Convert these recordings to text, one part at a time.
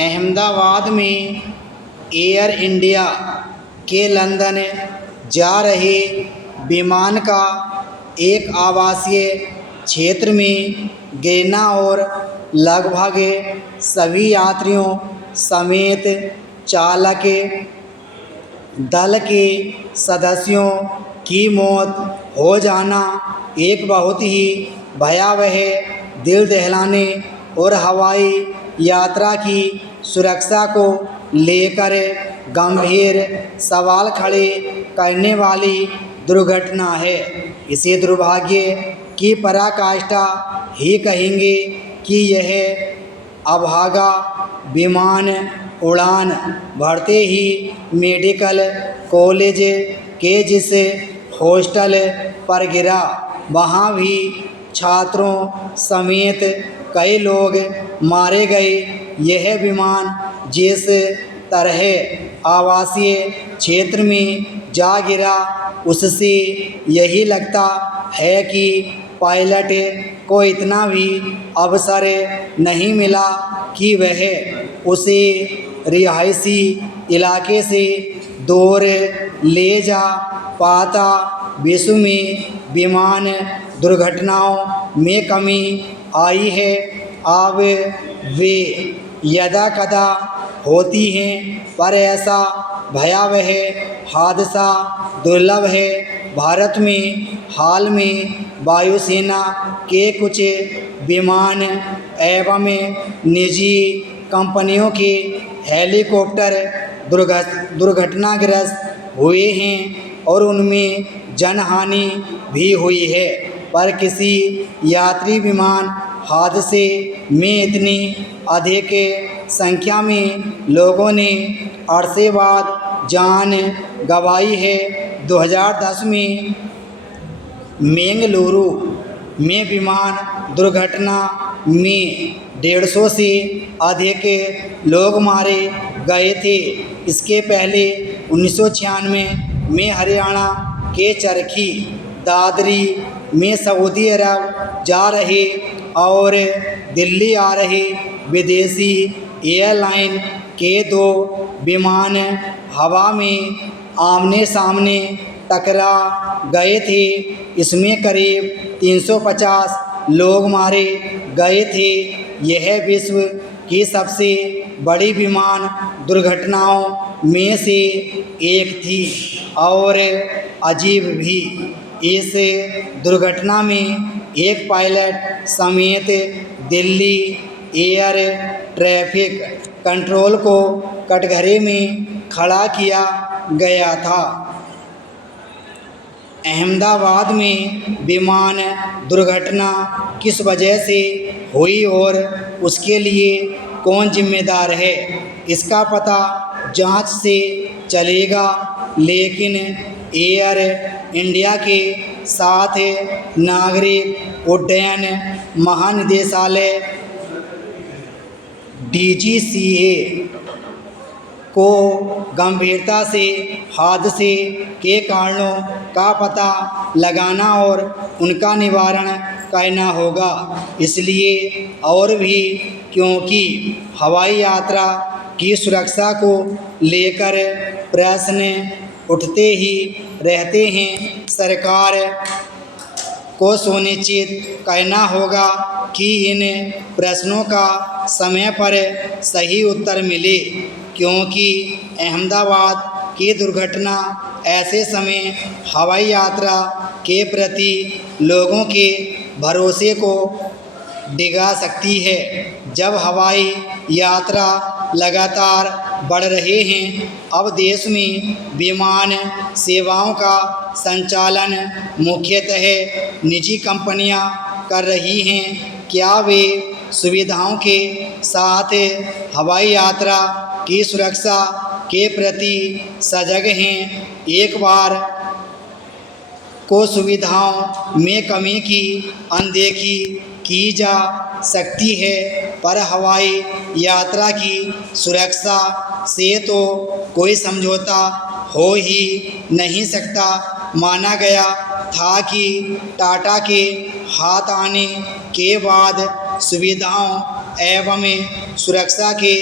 अहमदाबाद में air India के London जा रहे विमान का एक आवासीय क्षेत्र में गिरना और लगभग सभी यात्रियों समेत चालक दल के सदस्यों की मौत हो जाना एक बहुत ही भयावह, दिल दहलाने और हवाई यात्रा की सुरक्षा को लेकर गंभीर सवाल खड़े करने वाली दुर्घटना है। इसे दुर्भाग्य की पराकाष्ठा ही कहेंगे कि यह अभागा विमान उड़ान भरते ही मेडिकल कॉलेज के जिस हॉस्टल पर गिरा, वहाँ भी छात्रों समेत कई लोग मारे गए। यह विमान जिस तरह आवासीय क्षेत्र में जा गिरा, उससे यही लगता है कि पायलट को इतना भी अवसर नहीं मिला कि वह उसे रिहायशी इलाके से दूर ले जा पाता। विश्व में विमान दुर्घटनाओं में कमी आई है। अब वे यदा कदा होती हैं, पर ऐसा भयावह हादसा दुर्लभ है। भारत में हाल में वायुसेना के कुछ विमान एवं निजी कंपनियों के हेलीकॉप्टर दुर्घटनाग्रस्त हुए हैं और उनमें जनहानि भी हुई है, पर किसी यात्री विमान हादसे में इतनी अधिक संख्या में लोगों ने अरसे बाद जान गंवाई है। 2010 में बेंगलुरु में विमान दुर्घटना में 150 से अधिक लोग मारे गए थे। इसके पहले 1996 में हरियाणा के चरखी दादरी में सऊदी अरब जा रहे और दिल्ली आ रहे विदेशी एयरलाइन के 2 विमान हवा में आमने सामने टकरा गए थे। इसमें करीब 350 लोग मारे गए थे। यह विश्व की सबसे बड़ी विमान दुर्घटनाओं में से एक थी और अजीब भी। इस दुर्घटना में एक पायलट समेत दिल्ली एयर ट्रैफिक कंट्रोल को कटघरे में खड़ा किया गया था। अहमदाबाद में विमान दुर्घटना किस वजह से हुई और उसके लिए कौन जिम्मेदार है, इसका पता जांच से चलेगा। लेकिन एयर इंडिया के साथ नागरिक उड्डयन महानिदेशालय DGCA को गंभीरता से हादसे के कारणों का पता लगाना और उनका निवारण करना होगा। इसलिए और भी क्योंकि हवाई यात्रा की सुरक्षा को लेकर प्रश्न उठते ही रहते हैं। सरकार को सुनिश्चित करना होगा कि इन प्रश्नों का समय पर सही उत्तर मिले, क्योंकि अहमदाबाद की दुर्घटना ऐसे समय हवाई यात्रा के प्रति लोगों के भरोसे को डिगा सकती है। जब हवाई यात्रा लगातार बढ़ रहे हैं, अब देश में विमान सेवाओं का संचालन मुख्यतः निजी कंपनियां कर रही हैं। क्या वे सुविधाओं के साथ हवाई यात्रा की सुरक्षा के प्रति सजग हैं? एक बार को सुविधाओं में कमी की अनदेखी की जा सकती है, पर हवाई यात्रा की सुरक्षा से तो कोई समझौता हो ही नहीं सकता। माना गया था कि टाटा के हाथ आने के बाद सुविधाओं एवं सुरक्षा के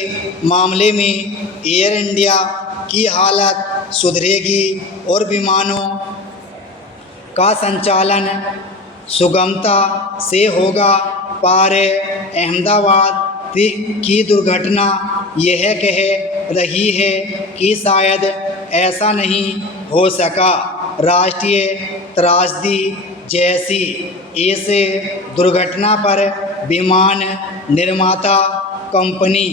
मामले में एयर इंडिया की हालत सुधरेगी और विमानों का संचालन सुगमता से होगा। पर अहमदाबाद की दुर्घटना यह कह रही है कि शायद ऐसा नहीं हो सका। राष्ट्रीय त्रासदी जैसी इस दुर्घटना पर विमान निर्माता कंपनी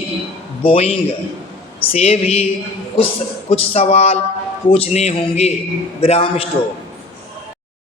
बोइंग से भी कुछ सवाल पूछने होंगे। विराम स्टॉप।